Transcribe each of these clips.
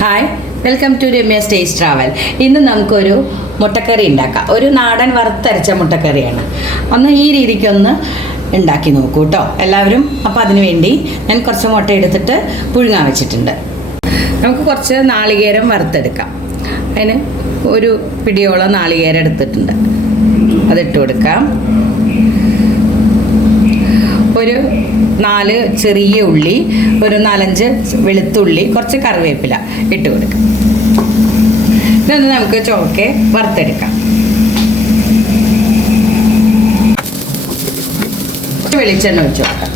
Hi, welcome to Ramya's taste travel. ഇന്ന് നമുക്കൊരു മുട്ടക്കറി ഉണ്ടാക്കാം. ഒരു നാടൻ വറുത്തരച്ച മുട്ടക്കറിയാണ്. ഒന്ന് ഈ രീതിക്കൊന്ന് ഉണ്ടാക്കി നോക്കൂ കേട്ടോ എല്ലാവരും. അപ്പോൾ അതിന് വേണ്ടി ഞാൻ കുറച്ച് മുട്ട എടുത്തിട്ട് പുഴുങ്ങാൻ വെച്ചിട്ടുണ്ട്. നമുക്ക് കുറച്ച് നാളികേരം വറുത്തെടുക്കാം. അതിന് ഒരു പിടിയോളം നാളികേരം എടുത്തിട്ടുണ്ട്, അതിട്ട് കൊടുക്കാം. ഒരു 4 ചെറിയ ഉള്ളി, ഒരു 4-5 വെളുത്തുള്ളി, കുറച്ച് കറിവേപ്പില ഇട്ട് കൊടുക്കാം. ഇതൊന്ന് നമുക്ക് ചോക്കെ വറുത്തെടുക്കാം. വെളിച്ചെണ്ണ ഒഴിച്ച് കൊടുക്കാം.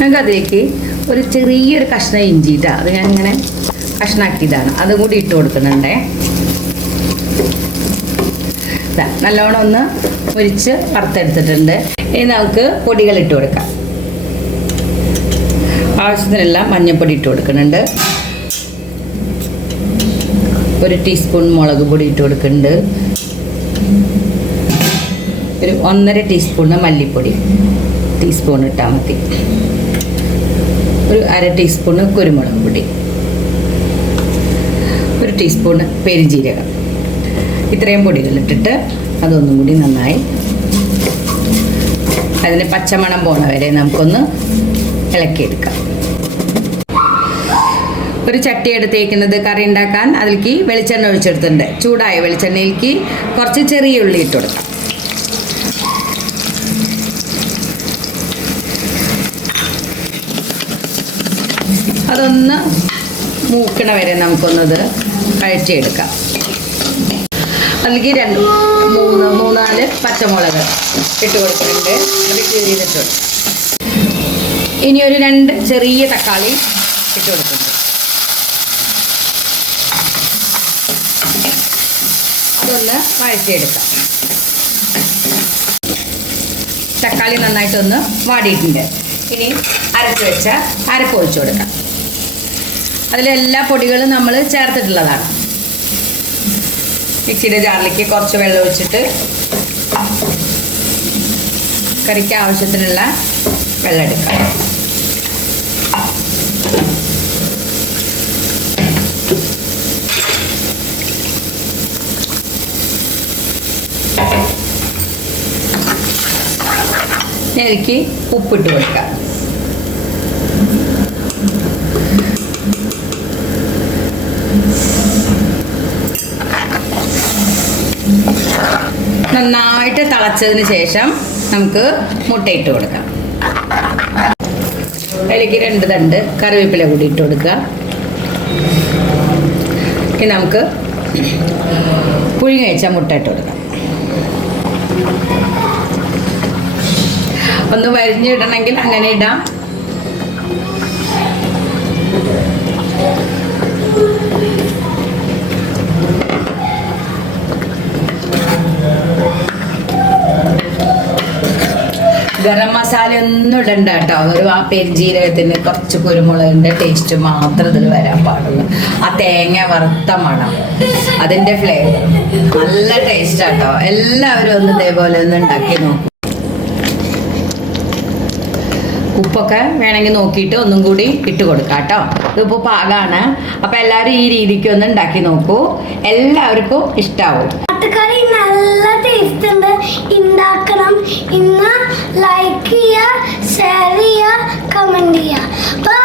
നമുക്ക് അതിലേക്ക് ഒരു ചെറിയൊരു കഷ്ണം ഇഞ്ചിട്ടാ, അത് ഞാൻ ഇങ്ങനെ കഷ്ണാക്കിയതാണ്, അതും കൂടി ഇട്ട് കൊടുക്കുന്നുണ്ടേ. നല്ലോണം ഒന്ന് മുരിച്ച് വറുത്തെടുത്തിട്ടുണ്ട്. ഇനി നമുക്ക് പൊടികൾ ഇട്ട് കൊടുക്കാം. ആവശ്യത്തിനുള്ള മഞ്ഞൾപ്പൊടി ഇട്ട് കൊടുക്കുന്നുണ്ട്, 1 ടീസ്പൂൺ മുളക് പൊടി ഇട്ട് കൊടുക്കുന്നുണ്ട്, ഒരു 1.5 ടീസ്പൂണ് മല്ലിപ്പൊടി, ടീസ്പൂൺ ഇട്ടാൽ മതി, ഒരു 1/2 ടീസ്പൂണ് കുരുമുളക് പൊടി, 1 ടീസ്പൂണ് പെരുംജീരകം. ഇത്രയും പൊടികളിട്ടിട്ട് അതൊന്നും കൂടി നന്നായി അതിന് പച്ചമണം പോണ വരെ നമുക്കൊന്ന് ഇളക്കിയെടുക്കാം. ഒരു ചട്ടി എടുത്തേക്കുന്നത് കറി ഉണ്ടാക്കാൻ. അതിലേക്ക് വെളിച്ചെണ്ണ ഒഴിച്ചെടുത്തിട്ടുണ്ട്. ചൂടായ വെളിച്ചെണ്ണയിലേക്ക് കുറച്ച് ചെറിയ ഉള്ളി ഇട്ട് കൊടുക്കാം. അതൊന്ന് മൂക്കണ വരെ നമുക്കൊന്നത് കഴിച്ചെടുക്കാം. അതിലേക്ക് 2-3-4 പച്ചമുളക് ഇട്ട് കൊടുക്കുന്നുണ്ട്, അത് കീറിയിട്ടിട്ട്. ഇനി ഒരു 2 ചെറിയ തക്കാളി ഇട്ട് കൊടുക്കുന്നുണ്ട്. അതൊന്ന് വഴറ്റിയെടുക്കാം. തക്കാളി നന്നായിട്ടൊന്ന് വാടിയിട്ടുണ്ട്. ഇനി അരച്ച് വെച്ച അരപ്പ് ഒഴിച്ചു കൊടുക്കാം. അതിലെല്ലാ പൊടികളും നമ്മൾ ചേർത്തിട്ടുള്ളതാണ്. മിക്സിയുടെ ജാറിലേക്ക് കുറച്ച് വെള്ളം ഒഴിച്ചിട്ട് കറിക്ക് ആവശ്യത്തിനുള്ള വെള്ളം എടുക്കാം. ഇതിലേക്ക് ഉപ്പിട്ട് കൊടുക്കാം. നന്നായിട്ട് തിളച്ചതിന് ശേഷം നമുക്ക് മുട്ടയിട്ട് കൊടുക്കാം. അതിലേക്ക് 2 തണ്ട് കറിവേപ്പില കൂടി ഇട്ട് കൊടുക്കുക. ഇനി നമുക്ക് പുഴുങ്ങി വെച്ച മുട്ട ഇട്ട് കൊടുക്കാം. ഒന്ന് വരിഞ്ഞിടണമെങ്കിൽ അങ്ങനെ ഇടാം. ഗരം മസാല ഒന്നും ഇടണ്ട കേട്ടോ. ഒരു ആ പെരുംജീരകത്തിന് കുറച്ച് കുരുമുളകിൻ്റെ ടേസ്റ്റ് മാത്രം ഇതിൽ വരാൻ പാടുള്ളൂ. ആ തേങ്ങ വറുത്ത മണം, അതിൻ്റെ ഫ്ലേവർ നല്ല ടേസ്റ്റ് ആട്ടോ. എല്ലാവരും ഒന്ന് ഇതേപോലെ ഒന്ന് ഉണ്ടാക്കി നോക്കും. ഉപ്പൊക്കെ വേണമെങ്കിൽ നോക്കിയിട്ട് ഒന്നും കൂടി ഇട്ട് കൊടുക്കാം കേട്ടോ. ഇതിപ്പോൾ പാകമാണ്. അപ്പം എല്ലാവരും ഈ രീതിക്ക് ഒന്ന് ഉണ്ടാക്കി നോക്കൂ, എല്ലാവർക്കും ഇഷ്ടാവും. കറി നല്ല ടേസ്റ്റ് ഉണ്ട്, ഉണ്ടാക്കണം. ഇന്ന് ലൈക്ക് ചെയ്യുക, ഷെയർ ചെയ്യുക, കമന്റ് ചെയ്യുക.